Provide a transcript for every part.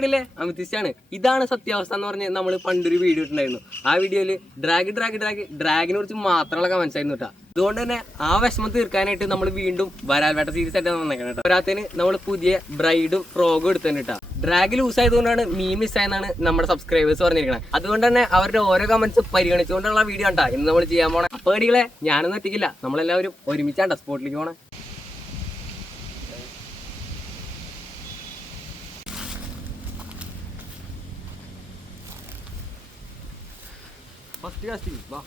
സൈഡിലെ അമിതിച്ചാണ്. ഇതാണ് സത്യാവസ്ഥ എന്ന് പറഞ്ഞ് നമ്മൾ പണ്ടൊരു വീഡിയോ ഇട്ടുണ്ടായിരുന്നു. ആ വീഡിയോയിൽ ഡ്രാഗിനെ കുറിച്ച് മാത്രമുള്ള കമന്റ്സ് ആയിരുന്നു കേട്ടോ. അതുകൊണ്ട് തന്നെ ആ വിഷമം തീർക്കാനായിട്ട് നമ്മൾ വീണ്ടും വരാൽവേട്ട സീരീസ് ആയിട്ട് വന്നേക്കണം കേട്ടോ. പോരാത്തതിന് നമ്മൾ പുതിയ ബ്രൈഡും ഫ്രോഗും എടുത്തന്നെ കേട്ടോ. ഡ്രാഗ് ലൂസ് ആയതുകൊണ്ടാണ് മീൻ മിസ്സായെന്നാണ് നമ്മുടെ സബ്സ്ക്രൈബേഴ്സ് പറഞ്ഞിരിക്കുന്നത്. അതുകൊണ്ട് തന്നെ അവരുടെ ഓരോ കമന്റ്സ് പരിഗണിച്ചുകൊണ്ടുള്ള വീഡിയോ ഉണ്ടാ ഇന്ന് നമ്മൾ ചെയ്യാൻ പോണേ. അപ്പോൾ അടികളെ ഞാനൊന്നും എത്തിക്കില്ല, നമ്മളെല്ലാവരും ഒരുമിച്ചാണ്ട സ്പോട്ടിലേക്ക് പോണേ. ഫസ്റ്റ് കാസ്റ്റിംഗ് വാ.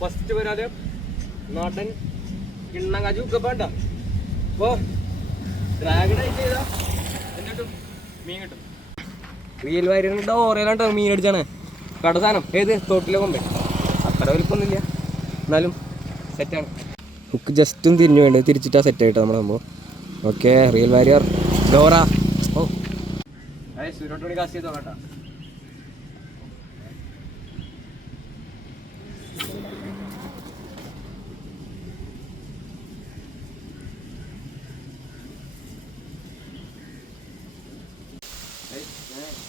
ഫസ്റ്റ് വരാതെ നാടൻ കിണ്ണം കാജു ഒക്കെ വേണ്ട. അപ്പോൾ ഡ്രാഗൺ ചെയ്താ എന്നിട്ടും മീൻ കിട്ടും. റിയൽ വാരിയുടെ ഓരോ മീൻ അടിച്ചാണ് കട സാധനം. ഏത് തോട്ടിലെ കൊമ്പേ അത്ര വലിപ്പൊന്നുമില്ല, എന്നാലും സെറ്റാണ്. ഹുക്ക് ജസ്റ്റും തിരിഞ്ഞു വേണ്ടത് തിരിച്ചിട്ടാ സെറ്റായിട്ട് നമ്മൾ സംഭവം. Okay real warrior Dora. ഓ അതെ സൂര്യോട്ടോണി കാസ്റ്റ് ചെയ്തോ കേട്ടോ.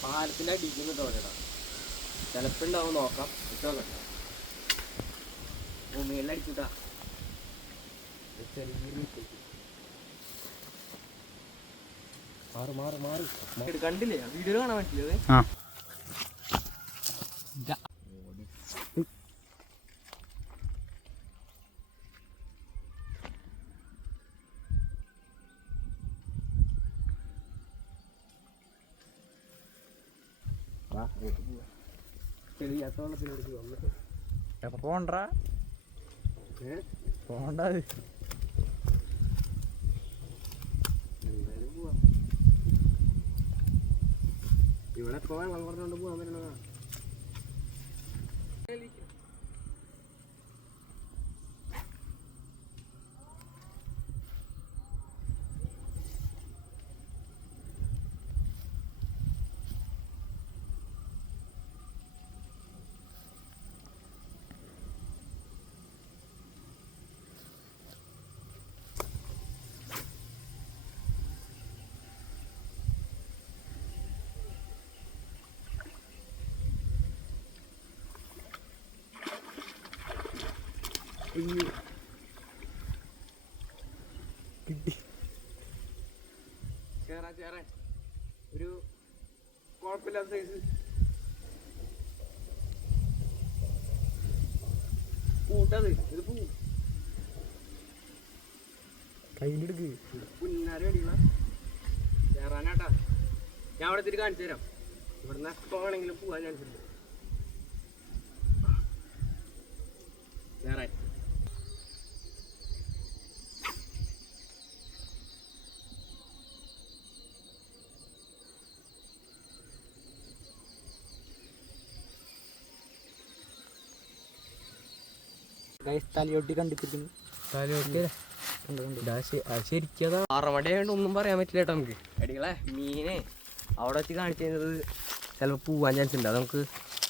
പാലത്തിൻ്റെ അടിക്കുന്നു കേട്ടോ. ചിലപ്പോൾ ഉണ്ടാവും, നോക്കാം. ഇട്ടോക്കെ മേലടിച്ചുട്ടാ. കണ്ടില്ലേ വീഡിയോ കാണാൻ പറ്റില്ലേ? പോണ്ടാ പോണ്ടാ ഇവിടെ ഇപ്പൊ വെള്ളം കുറഞ്ഞോണ്ട് പോകാൻ പറ്റണതാ. കിട്ടി ചേരാൻ ഒരു കുഴപ്പമില്ലാത്ത സൈസ് കൂട്ടത്. ഇത് പൂ കയ്യിലെടുക്ക് പുന്നാര അടികള ചേറാനാട്ടാ. ഞാൻ അവിടെ തിരി കാണിച്ചു തരാം. ഇവിടുന്ന് എപ്പോ വേണമെങ്കിലും പോവാൻ ചാൻസ് ഉണ്ട്. ചേറാൻ തലയോട്ടി കണ്ടിരിക്കുന്നു. ശരിക്കതാ അറവടയായോണ്ട് ഒന്നും പറയാൻ പറ്റില്ല കേട്ടോ നമുക്ക്. അടികളെ മീനെ അവിടെ വെച്ച് കാണിച്ചു കഴിഞ്ഞത് ചിലപ്പോൾ പോവാൻ ചാൻസ് ഉണ്ട്. അത് നമുക്ക്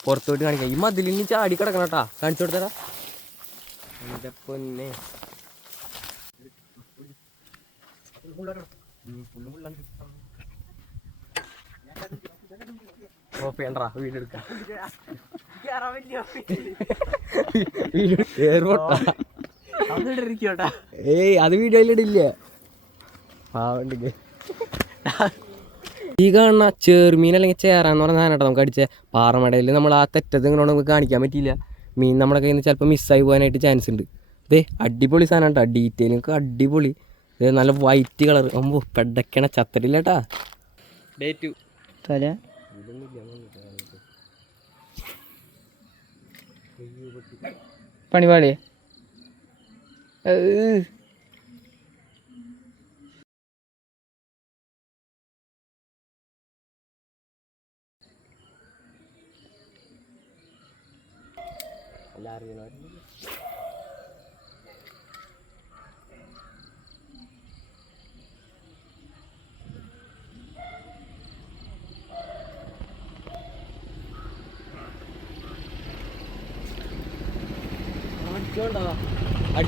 പുറത്തോട്ട് കാണിക്കാം. ഈ മതിലിന് ചാടി കിടക്കണം കേട്ടാ. കാണിച്ചു കൊടുത്തടാ എൻ്റെ പൊന്നെ. ഓപ്പേണ്ടാ വീടെടുക്കാം. ഏയ് അത് വീഡിയോയിലിടില്ല. ഈ കാണുന്ന ചെറുമീൻ അല്ലെങ്കിൽ ചേറാന്ന് പറഞ്ഞ സാധനം കേട്ടോ നമുക്ക് അടിച്ച പാറമടയിൽ നമ്മൾ ആ തെറ്റത്ത് ഇങ്ങനെ നമുക്ക് കാണിക്കാൻ പറ്റിയില്ല. മീൻ നമ്മുടെ കയ്യിൽ നിന്ന് ചിലപ്പോൾ മിസ്സായി പോകാനായിട്ട് ചാൻസ് ഉണ്ട്. ഇതേ അടിപൊളി സാധനം കേട്ടോ. ഡീറ്റെയിലിംഗ് അടിപൊളി. ഇത് നല്ല വൈറ്റ് കളർ. അമ്പോ പെടക്കണ ചത്തരില്ല കേട്ടാ. ഡേറ്റ് തല പണിപാടിയേ എല്ലാം അറിയണോ?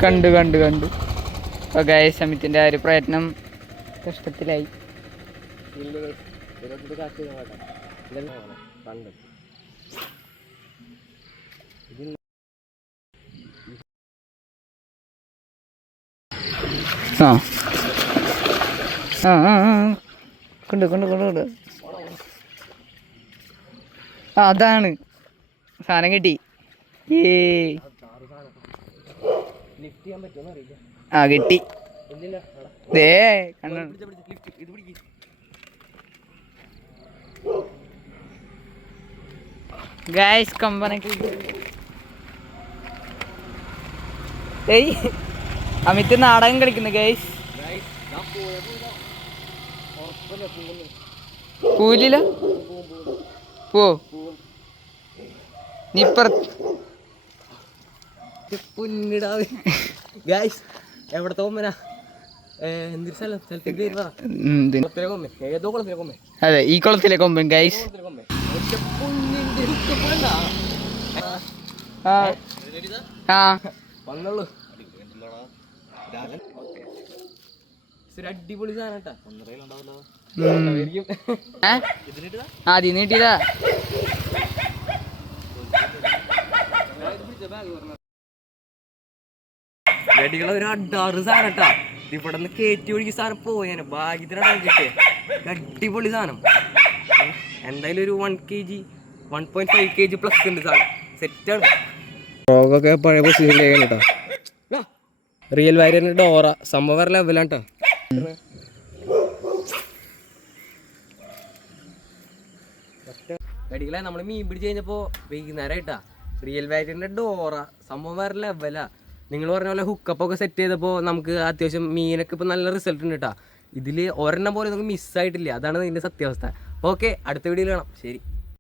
കണ്ടു കണ്ടു കണ്ടു. അപ്പോൾ ഗൈസ് അമിത്തിൻ്റെ ആ ഒരു പ്രയത്നം കഷ്ടത്തിലായി. ആ ആ ആ കൊണ്ട് കൊണ്ട് കൊണ്ട് കൊണ്ട് ആ അതാണ് സാധനം കിട്ടി. ആ കിട്ടി. ദേ കണ്ണ ഗൈസ് കമ്പനക്ക്. ഏയ് അമിത് നാടകം കളിക്കുന്നു ഗൈസ്. പൂലില്ല പോ എവിടത്തെ കൊമ്പനാ? എന്തൊരു സ്ഥലം? സ്ഥലത്തിന്റെ പേര് പറ. ഏതോ കുളത്തിലെ കൊമ്പൻ. അതെ ഈ കുളത്തിലെ കൊമ്പൻ ഗൈസ്. ആ വന്നുള്ളൂ. അടിപൊളി സാധനം കേട്ടാ. ആദ്യം നീട്ടിയതാ. ചെടികളെ ഒരു അഡാറ് സാധനം കേട്ടാ. ഇവിടെ നിന്ന് കയറ്റി ഒഴുകി സാധനം പോയാന് ഭാഗ്യത്തിനാണ് കിട്ടിയ അടിപൊളി സാധനം. എന്തായാലും ഒരു 1.5 kg പ്ലസ് ഉണ്ട് സാധനം. സെറ്റാണ്. റോഗൊക്കെ പഴയ പൊസിഷനിലേക്ക് കേട്ടോ. റിയൽ വാരിയറിന്റെ ഡോറ സംഭവം വേറെ ലെവലാണ് കേട്ടോ. കടികളെ നമ്മൾ മീൻ പിടിച്ച് കഴിഞ്ഞപ്പോൾ വൈകുന്നേരമായിട്ടാ. റിയൽ വാരിയറിന്റെ ഡോറ സംഭവം വേറെ ലെവലാ. നിങ്ങൾ പറഞ്ഞ പോലെ ഹുക്കപ്പൊക്കെ സെറ്റ് ചെയ്തപ്പോൾ നമുക്ക് അത്യാവശ്യം മീനൊക്കെ ഇപ്പോൾ നല്ല റിസൾട്ട് ഉണ്ട് കേട്ടോ. ഇതിൽ ഒരെണ്ണം പോലെ നമുക്ക് മിസ്സായിട്ടില്ല. അതാണ് ഇതിൻ്റെ സത്യാവസ്ഥ. ഓക്കെ, അടുത്ത വീഡിയോയിൽ കാണാം. ശരി.